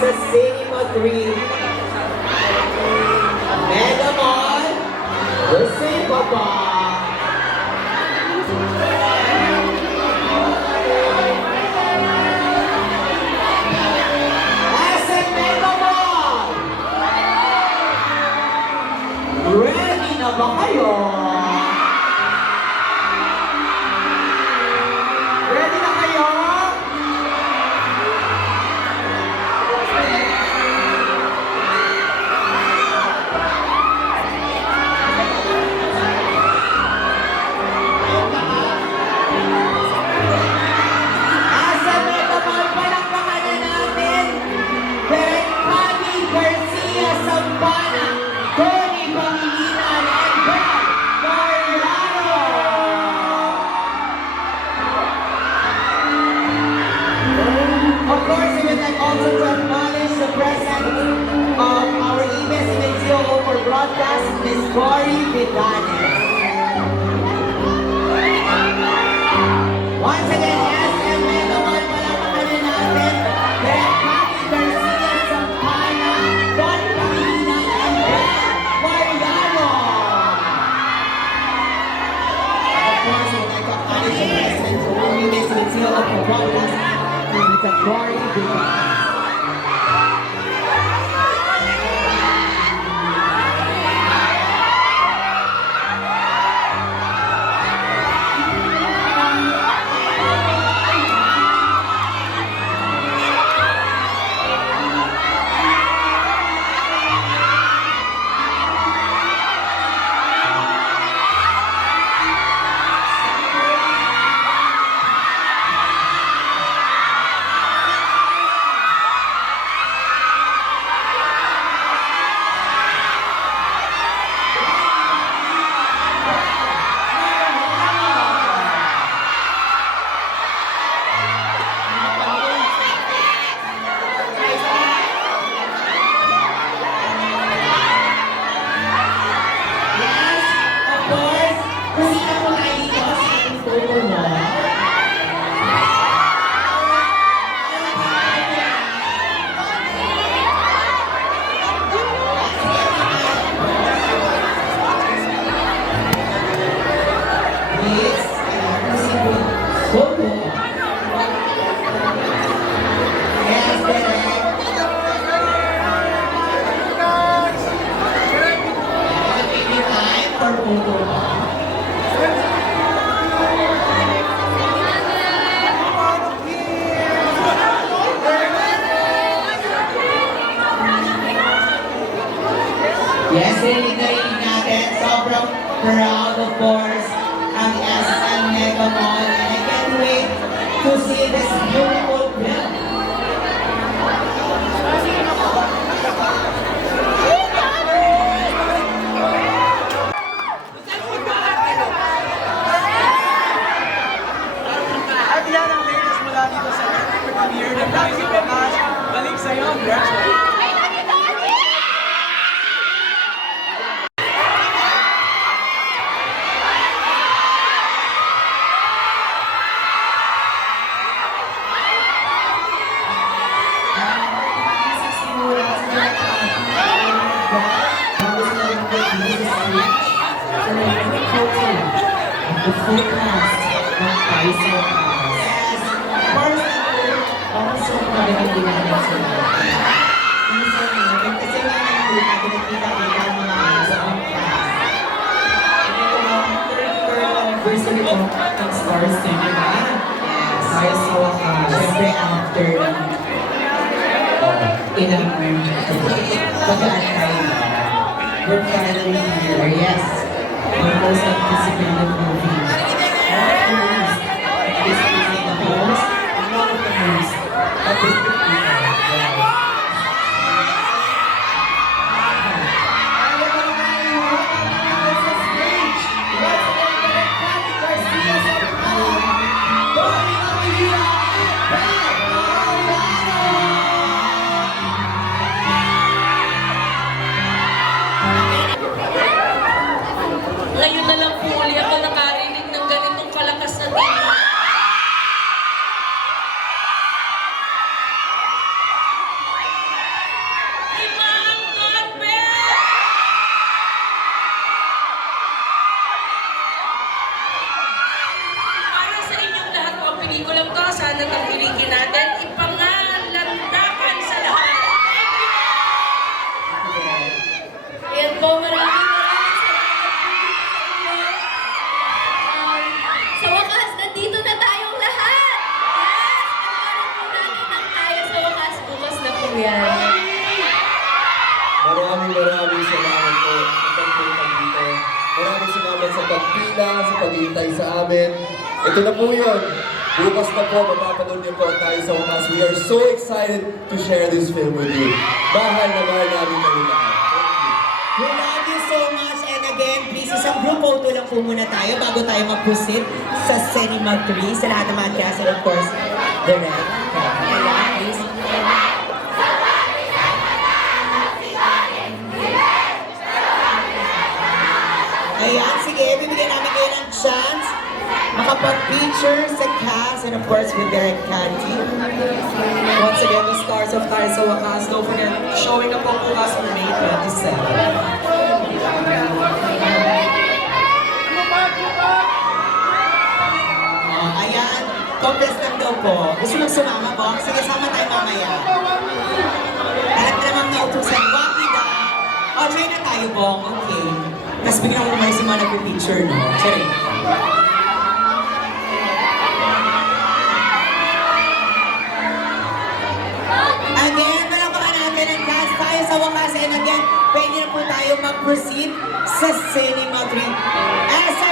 sa Cinema 3. Mega Mall, gusto pa ba? SM Mega Mall! Ready na ba kayo? Ready na kayo? Asa Mega Mall, palakpakan na natin. Berkani Garcia Sampana, Tony Pangilinan, and Ben Mariano. Of course, we would like also to acknowledge the presence of our ABS-CBN COO for broadcast, Ms. Cory Vidanes. Once again, SM Mega Mall, palakpakan na natin. Berkani Garcia Sampana, Tony Pangilinan, and Ben Mariano. Of course, we would like to acknowledge the presence of our ABS-CBN COO for broadcast, Ms. Cory Vidanes. Yes, of course. Kusina po tayo dito sa ating photo wall. Yes, kusina photo. Yes, correct. Give me time for photo wall. Yes, rinig na rinig natin. Sobrang proud, of course, ang SM Mega Mall. And I can't wait to see this beautiful film. At yan ang latest mula dito sa premiere ng Daisy Papas. Balik sa'yo, Graduate. The full cast ng Daisy Papas. Yes, first also magaling ginagawa sila. Kasi nga natin nakita-kita ang mga sa ang cast. Ito ang third anniversary ng Stars Cinema. Yes, kaya sa wakas. Siyempre after ilang pag-aantay na. We're finally here. Yes. The most anticipated movie. Not the most. This is the most. One of the most. But this is the Ngayon na lang po uli ako nakarinig ng ganitong kalakas na tema. yan. Maraming salamat po sa pagpunta dito. Maraming salamat sa pagpila, sa paghihintay sa amin. Ito na po yun. Bukas na po, mapapanood niyo po tayo sa wakas. We are so excited to share this film with you. Mahal na mahal namin kayo lahat. We love you so much. And again, please, isang group photo lang po muna tayo bago tayo mag-proceed sa Cinema 3 sa lahat ng mga cast and of course, the red. Ayan, please. Ayan, sige, bibigyan namin kayo ng chance makapag-feature sa cast and of course with Derek Canty. Once again, the stars of Tayo sa Wakas. Don't forget, showing up po bukas on May 27. Ayan, complex lang daw po. Gusto mong sumama po? Sige, sama tayo mamaya. Alam ka namang nautusan, waki daw. O, try na tayo, Bong. Okay. Tapos bigyan ko naman si mga nag-picture, no? Sorry. Again, malapakan natin ang cast tayo sa wakas. And again, pwede na po tayo mag-proceed sa Cinema 3. As a